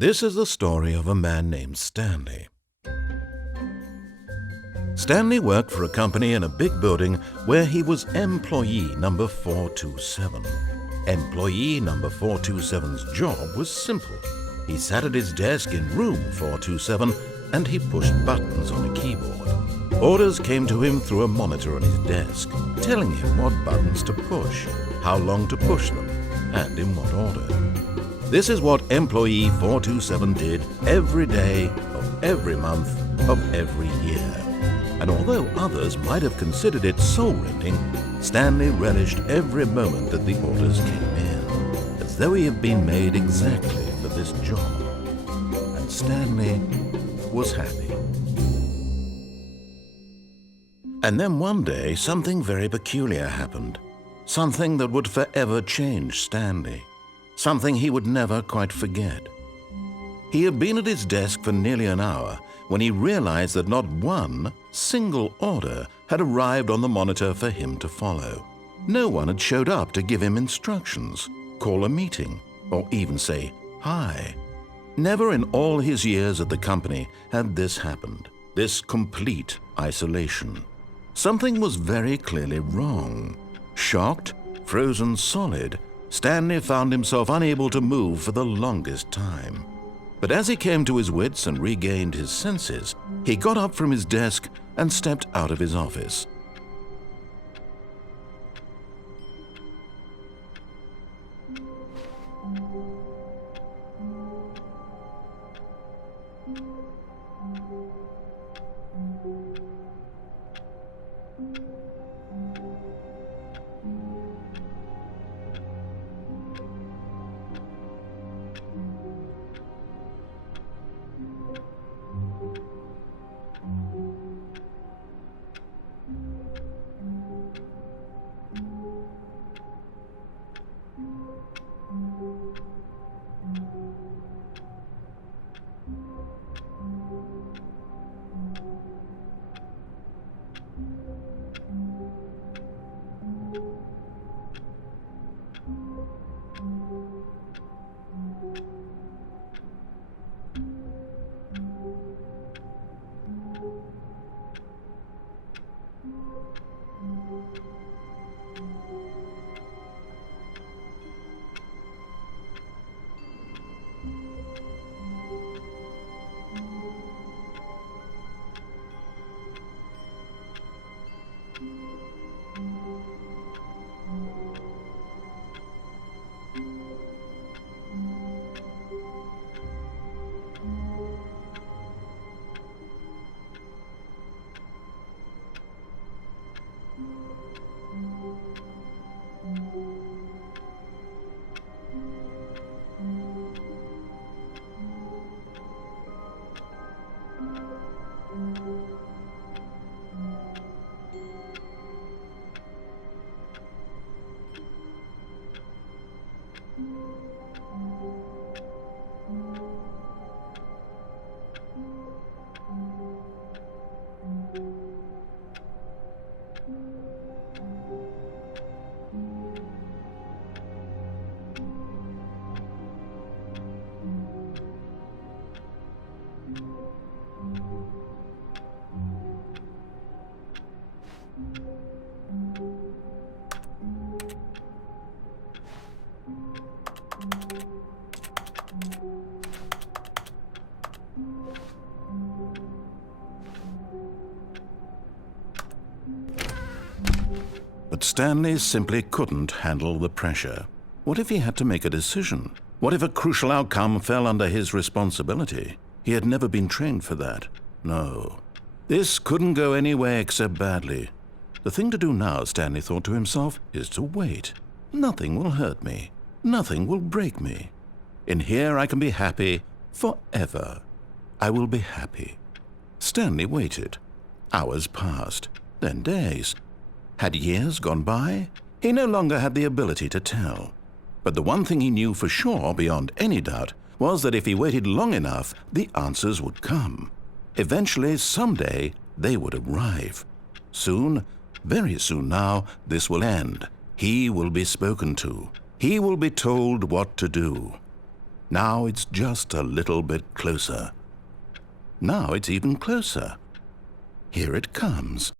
This is the story of a man named Stanley. Stanley worked for a company in a big building where he was employee number 427. Employee number 427's job was simple. He sat at his desk in room 427 and he pushed buttons on a keyboard. Orders came to him through a monitor on his desk, telling him what buttons to push, how long to push them, and in what order. This is what employee 427 did every day of every month of every year. And although others might have considered it soul-rending, Stanley relished every moment that the orders came in, as though he had been made exactly for this job. And Stanley was happy. And then one day, something very peculiar happened. Something that would forever change Stanley. Something he would never quite forget. He had been at his desk for nearly an hour when he realized that not one single order had arrived on the monitor for him to follow. No one had showed up to give him instructions, call a meeting, or even say hi. Never in all his years at the company had this happened, this complete isolation. Something was very clearly wrong. Shocked, frozen solid, Stanley found himself unable to move for the longest time. But as he came to his wits and regained his senses, he got up from his desk and stepped out of his office. But Stanley simply couldn't handle the pressure. What if he had to make a decision? What if a crucial outcome fell under his responsibility? He had never been trained for that. No. This couldn't go any way except badly. The thing to do now, Stanley thought to himself, is to wait. Nothing will hurt me. Nothing will break me. In here I can be happy forever. I will be happy. Stanley waited. Hours passed, then days. Had years gone by? He no longer had the ability to tell. But the one thing he knew for sure, beyond any doubt, was that if he waited long enough, the answers would come. Eventually, someday, they would arrive. Soon, very soon now, this will end. He will be spoken to. He will be told what to do. Now it's just a little bit closer. Now it's even closer. Here it comes.